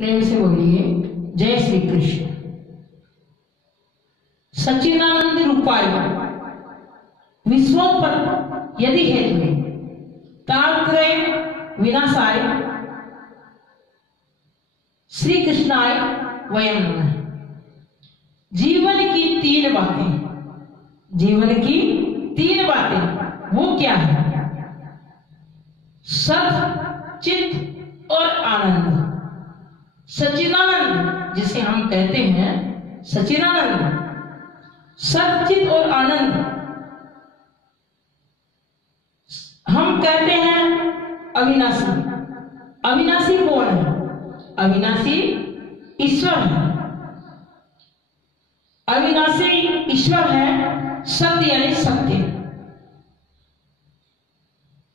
प्रेम से बोलिए जय श्री कृष्ण। सच्चिदानंद रूपाय विश्वोत्पत्ति यदि हेतु तात्रय विनाशाय श्री कृष्णाय वयम नमः। जीवन की तीन बातें, जीवन की तीन बातें वो क्या है? सत, चित और आनंद। सच्चिदानंद जिसे हम कहते हैं सच्चिदानंद, सच्चित और आनंद। हम कहते हैं अविनाशी। अविनाशी कौन है? अविनाशी ईश्वर है। अविनाशी ईश्वर है। सत्य यानी सत्य,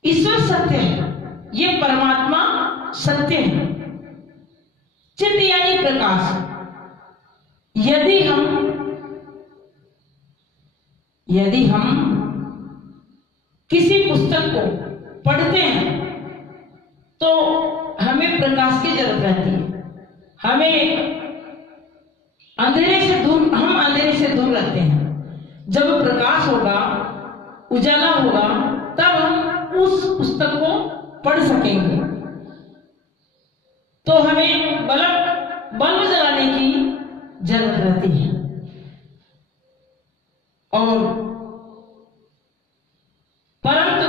ईश्वर सत्य है, ये परमात्मा सत्य है। चित्त यानी प्रकाश। यदि हम किसी पुस्तक को पढ़ते हैं तो हमें प्रकाश की जरूरत रहती है। हम अंधेरे से दूर रहते हैं। जब प्रकाश होगा, उजाला होगा, तब हम उस पुस्तक को पढ़ सकेंगे। तो हमें बल्ब जलाने की जरूरत रहती है। और परंतु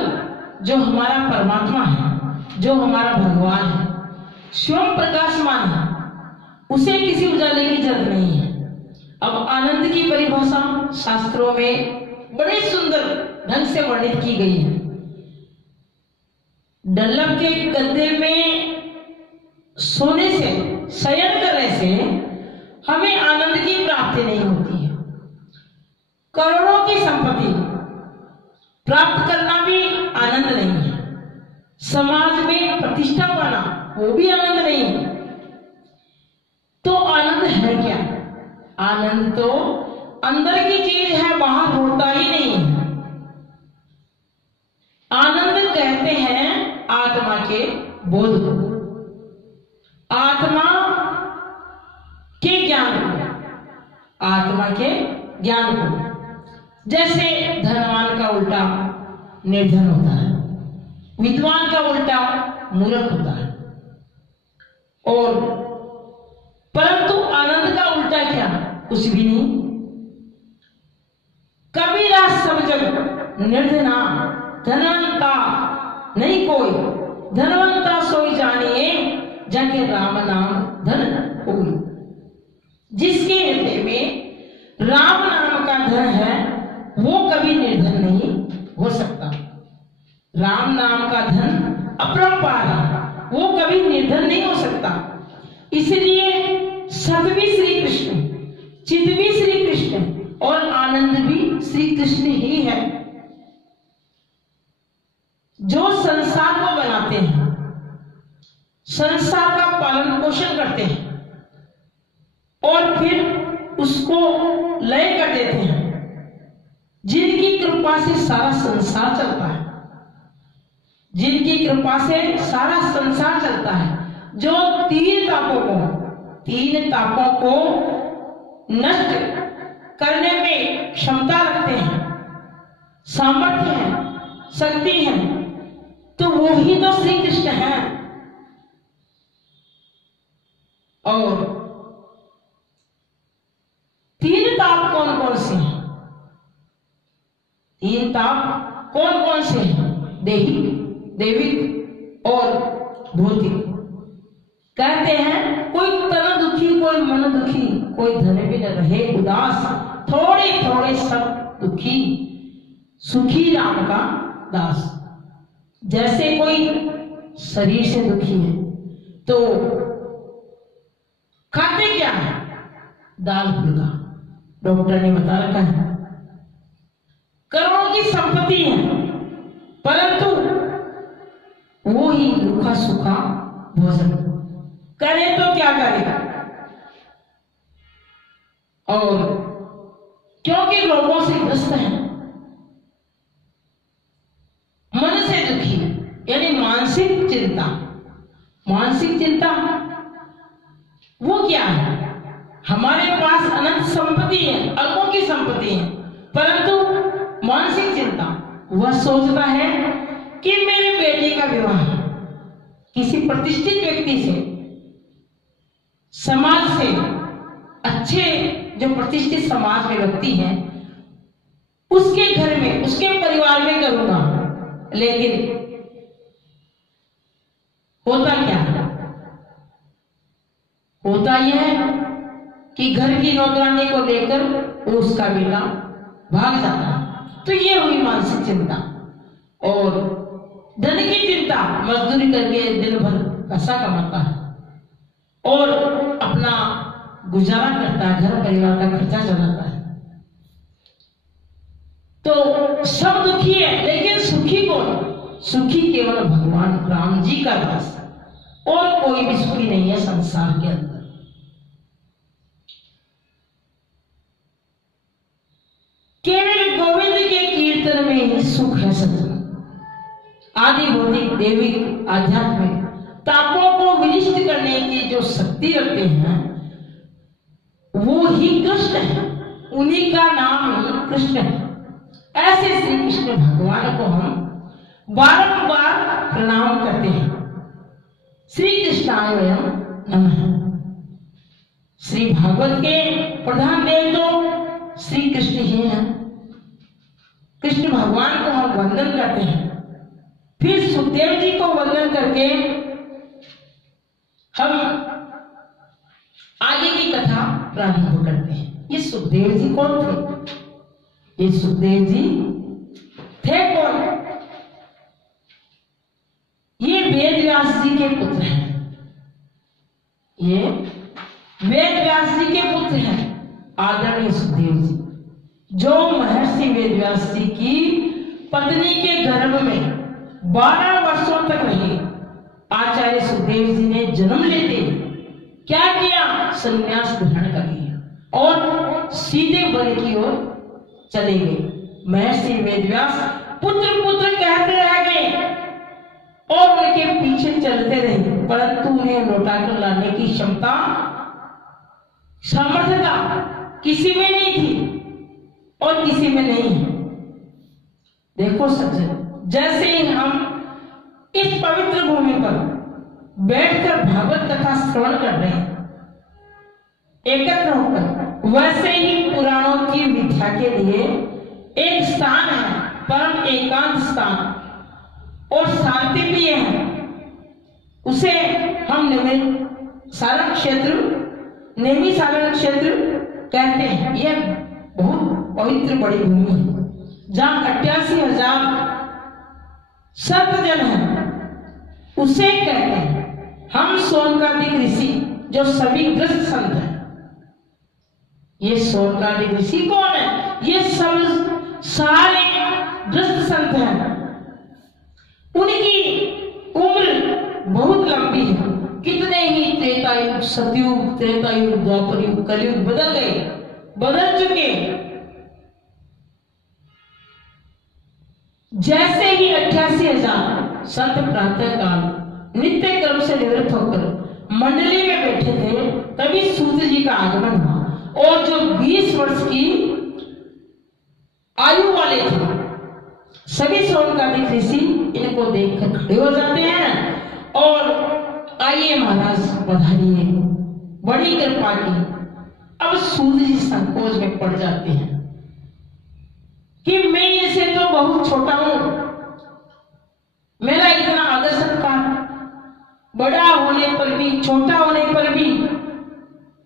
जो हमारा परमात्मा है, जो हमारा भगवान है, स्वयं प्रकाशमान है, उसे किसी उजाले की जरूरत नहीं है। अब आनंद की परिभाषा शास्त्रों में बड़े सुंदर ढंग से वर्णित की गई है। डल्लभ के गद्दे में सोने से, शयन करने से हमें आनंद की प्राप्ति नहीं होती है। करोड़ों की संपत्ति प्राप्त करना भी आनंद नहीं है। समाज में प्रतिष्ठा पाना वो भी आनंद नहीं है। तो आनंद है क्या? आनंद तो अंदर की चीज है, बाहर होता ही नहीं है। आनंद कहते हैं आत्मा के बोध को, आत्मा के ज्ञान को, आत्मा के ज्ञान को। जैसे धनवान का उल्टा निर्धन होता है, विद्वान का उल्टा मूर्ख होता है। और परंतु आनंद का उल्टा क्या? कुछ भी नहीं। कबीरा सब जग निर्धना, धनवंता नहीं कोई, धनवंता सोई जानिए जाके राम नाम धन होई। जिसके हृदय में राम नाम का धन है वो कभी निर्धन नहीं हो सकता। राम नाम का धन अपरंपार है, वो कभी निर्धन नहीं हो सकता। इसलिए सत भी श्री कृष्ण, चित भी श्री कृष्ण और आनंद भी श्री कृष्ण ही है। जो संसार को बनाते हैं, संसार का पालन पोषण करते हैं और फिर उसको लय कर देते हैं, जिनकी कृपा से सारा संसार चलता है, जिनकी कृपा से सारा संसार चलता है, जो तीन तापों को नष्ट करने में क्षमता रखते हैं, सामर्थ्य है, शक्ति है, तो वो ही तो श्री कृष्ण है। और तीन ताप कौन कौन से हैं? तीन ताप कौन कौन से हैं? दैविक और भौतिक। कहते हैं कोई तन दुखी, कोई मन दुखी, कोई धन भी न रहे उदास, थोड़े थोड़े सब दुखी, सुखी राम का दास। जैसे कोई शरीर से दुखी है तो खाते क्या है? दाल फुल्का, डॉक्टर ने बता रखा है। करोड़ों की संपत्ति है, परंतु वो ही रूखा सूखा भोजन करे तो क्या करेगा? और क्योंकि रोगों से ग्रस्त है, मन से दुखी है, यानी मानसिक चिंता। मानसिक चिंता वो क्या है? हमारे पास अनंत संपत्ति है, अरबों की संपत्ति है, परंतु मानसिक चिंता, वह सोचता है कि मेरे बेटे का विवाह किसी प्रतिष्ठित व्यक्ति से, समाज से, अच्छे जो प्रतिष्ठित समाज में व्यक्ति हैं उसके घर में, उसके परिवार में करूंगा। लेकिन होता क्या है? होता यह है कि घर की नौकरानी को लेकर वो उसका बेटा भाग जाता है। तो ये हुई मानसिक चिंता। और धन की चिंता, मजदूरी करके दिन भर पैसा कमाता है और अपना गुजारा करता है, घर परिवार का खर्चा चलाता है। तो सब दुखी है, लेकिन सुखी कौन? सुखी केवल भगवान राम जी का दास, और कोई भी सुखी नहीं है संसार के अंदर। केवल गोविंद के कीर्तन में ही सुख है सज्जन। आदि भौतिक, दैविक, आध्यात्मिक तापों को विनिष्ट करने की जो शक्ति रखते हैं वो ही कृष्ण है, उन्हीं का नाम ही कृष्ण है। ऐसे श्री कृष्ण भगवान को हम बारंबार प्रणाम करते हैं। श्री कृष्णाय वयम नमः। श्री भागवत के प्रधान देव तो श्री कृष्ण ही हैं। कृष्ण भगवान को हम वंदन करते हैं। फिर सुखदेव जी को वंदन करके हम आगे की कथा प्रारंभ करते हैं। ये सुखदेव जी कौन थे? ये सुखदेव जी थे कौन? ये वेद व्यास जी के पुत्र हैं। ये वेद व्यास जी के पुत्र हैं, आदरणीय सुखदेव जी, जो महर्षि वेद व्यास जी की पत्नी के गर्भ में 12 वर्षों तक रहे। आचार्य सुखदेव जी ने जन्म लेते क्या किया? संन्यास ग्रहण कर लिया और सीधे वन की ओर चले गए। महर्षि वेदव्यास पुत्र पुत्र कहते रह गए और उनके पीछे चलते रहे, परंतु उन्हें लौटाकर लाने की क्षमता, सामर्थ्यता किसी में नहीं थी और किसी में नहीं है। देखो सज्जन, जैसे ही हम इस पवित्र भूमि पर बैठकर भागवत कथा श्रवण कर रहे हैं एकत्र होकर, वैसे ही पुराणों की विद्या के लिए एक स्थान है, परम एकांत स्थान और शांति प्रिय है। उसे हम नेमी सारण क्षेत्र कहते हैं। यह बहुत पवित्र बड़ी भूमि है जहां 88,000 संत जन है, उसे कहते हैं। हम सोनकादिक ऋषि जो सभी ग्रस्त संत हैं। ये सोनकादिक ऋषि कौन है? ये सब सारे ग्रस्त संत हैं। उनकी उम्र बहुत लंबी है। कितने ही त्रेतायुग, सतयुग, त्रेतायुग, द्वापर युग, कलयुग बदल गए, बदल चुके। जैसे ही 88,000 संत प्रातः काल नित्य कर्म से निवृत्त होकर मंडली में बैठे थे, तभी सूत जी का आगमन हुआ और जो 20 वर्ष की आयु वाले थे, सभी सोनकादिक ऋषि इनको देखकर खड़े हो जाते हैं और आइए महाराज पधारिए, बड़ी कृपा की। अब सूत जी संकोच में पड़ जाते हैं कि मैं इनसे तो बहुत छोटा हूं, मेरा इतना आदर सत्कार, बड़ा होने पर भी, छोटा होने पर भी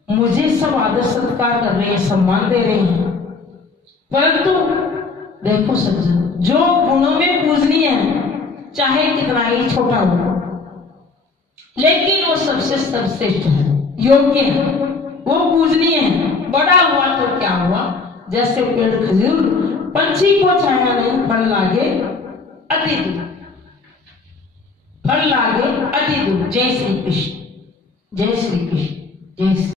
मुझे सब आदर सत्कार कर रहे हैं, सम्मान दे रहे हैं। परंतु देखो सज्जन, जो गुणों में पूजनीय है, चाहे कितना ही छोटा हो, लेकिन वो सबसे सर्वश्रेष्ठ है, योग्य है, वो पूजनीय है। बड़ा हुआ तो क्या हुआ? जैसे पेड़ खजूर, पंछी को छाया नहीं, फल लागे अति दूर, फल लागे अति दूर। जय श्री कृष्ण, जय श्री कृष्ण, जय श्री